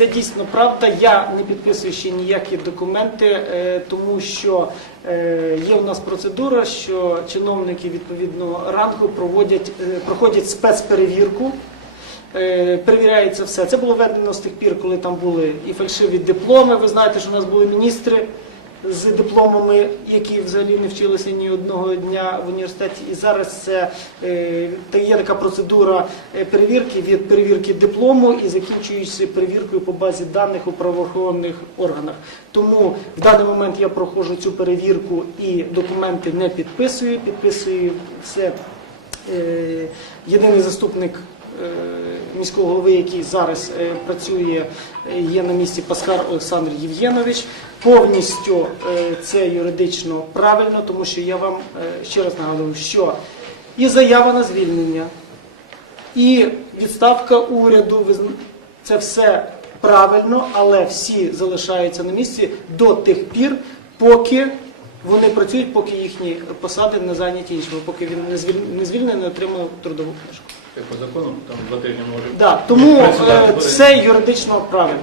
Це дійсно правда. Я не підписую ще ніякі документи, е, тому що е, є у нас процедура, що чиновники відповідного рангу проводять, е, проходять спецперевірку. Перевіряється все. Це було введено з тих пір, коли там були і фальшиві дипломи. Ви знаєте, що у нас були міністри з дипломами, які взагалі не вчилися ні одного дня в університеті. І зараз це е, та є така процедура е, перевірки від перевірки диплому і закінчуючи перевіркою по базі даних у правоохоронних органах. Тому в даний момент я проходжу цю перевірку і документи не підписую. Підписую все е, єдиний заступник міського голови, який зараз е, працює, е, є на місці Паскар Олександр Євгенович. Повністю е, це юридично правильно, тому що я вам ще раз нагадую, що і заява на звільнення, і відставка уряду, це все правильно, але всі залишаються на місці до тих пір, поки вони працюють, поки їхні посади не зайняті іншими, поки він не звільнений, не отримав трудову книжку. По закону, там два тижні може. Да, тому е, це юридично правильно.